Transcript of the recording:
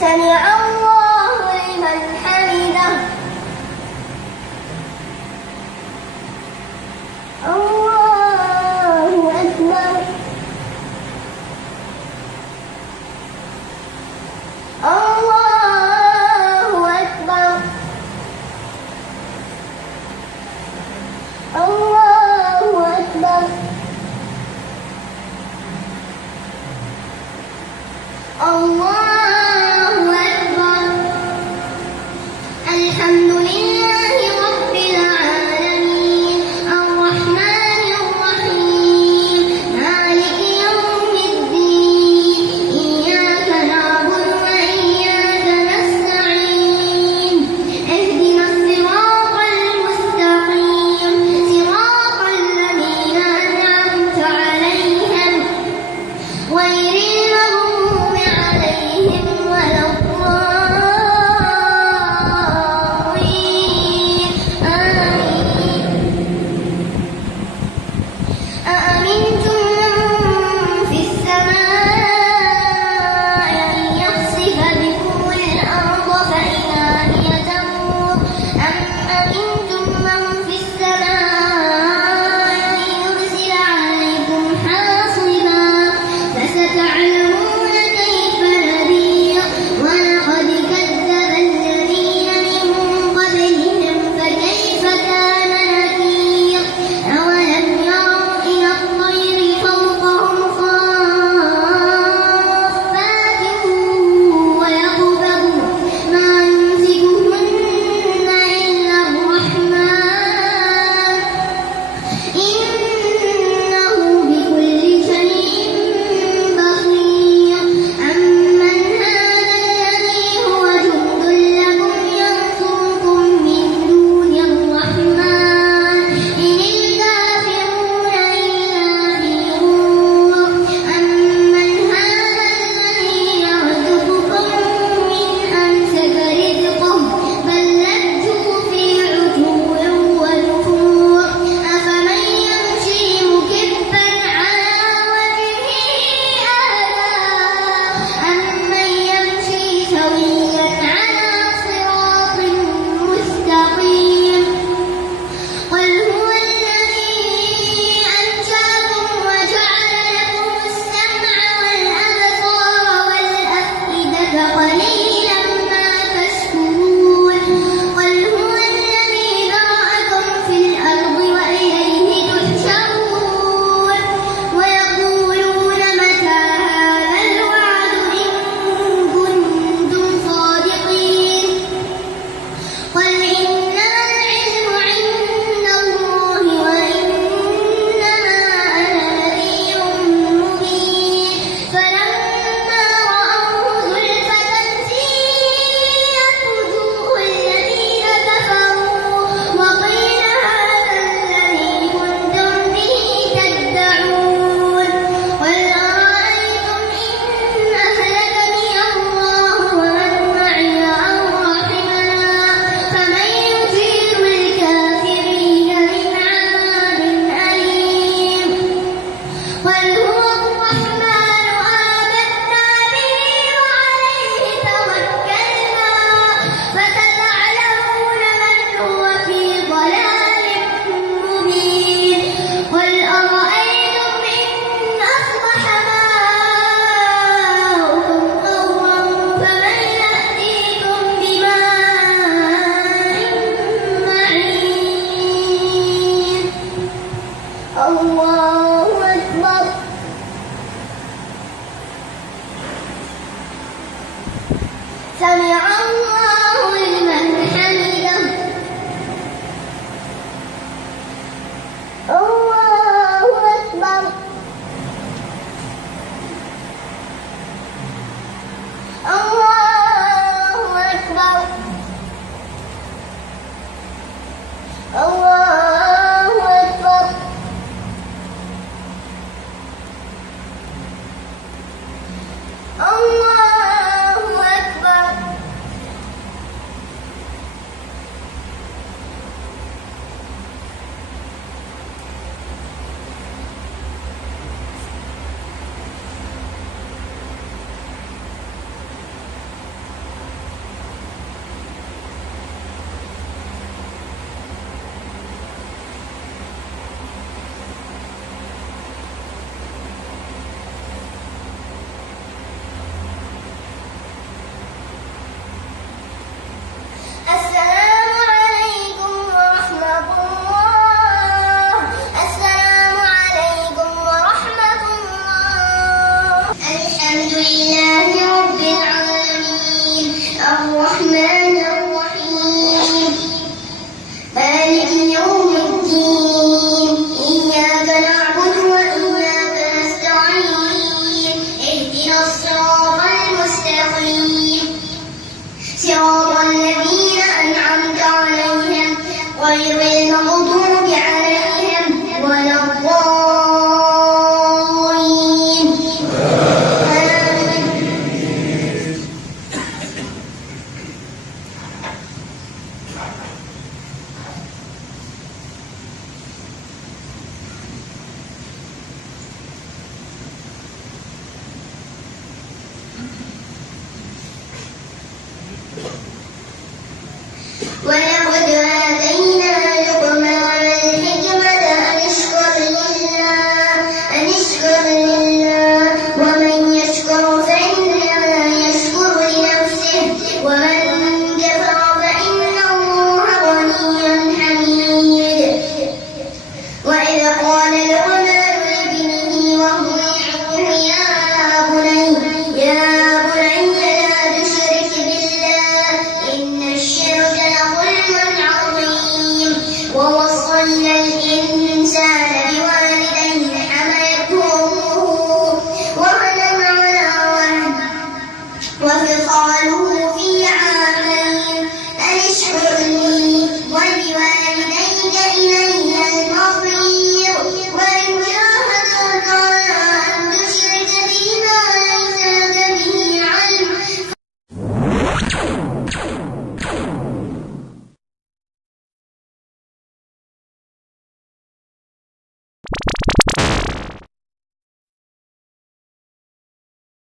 سمع الله لمن حمده. الله أكبر. الله أكبر. الله أكبر. الله أكبر. الحمد لله رب العالمين الرحمن الرحيم مالك يوم الدين إياك نعبد وإياك نستعين اهدنا الصراط المستقيم صراط الذين أنعمت عليهم غير المغضوب عليهم ولا الضالين آمين. أأمنتم من في السماء أن يخسف بكم الأرض فإذا هي تمور أم أمنتم من في السماء أن يرسل عليكم حاصبا فستعلمون كيف نذير. ولقد كذب الذين من قبلهم فكيف كان نكير. أولم يروا إلى الطير فوقهم صافات ويقبضن ما يمسكهن إلا الرحمن إنه بكل شيء بصير. أمن هذا الذي هو جند لكم ينصركم من دون الرحمن إن الكافرون إلا في غرور. أمن هذا الذي يرزقكم من أمسك رزقه بل لجوا في عتو ونفور. أفمن يمشي مكبا على وجهه أهدى أمن يمشي سويا على صراط مستقيم. قل هو الذي أنشأكم وجعل لكم السمع والأبصار والأفئدة قليلا ما تشكرون. قل هو الذي ذرأكم في الأرض وإليه تحشرون. ويقولون متى هذا الوعد إن كنتم صادقين. قل إنما العلم عند الله وإنما أنا نذير مبين. فلما رأوه زلفة سيئت وجوه الذين كفروا وقيل هذا الذي كنتم به تدعون. قل أرأيتم إن أهلكني الله ومن معي أو رحمنا فمن يجير الكافرين من عذاب أليم. قل هو الرحمن آمنا به وعليه توكلنا فستعلمون من هو في ضلال مبين. قل أرأيتم إن أصبح ماؤكم غورا فمن يأتيكم بماء معين. الله أكبر. سمع الله لمن حمده. الله أكبر. الله أكبر. الله أكبر. الله أكبر. غير المغضوب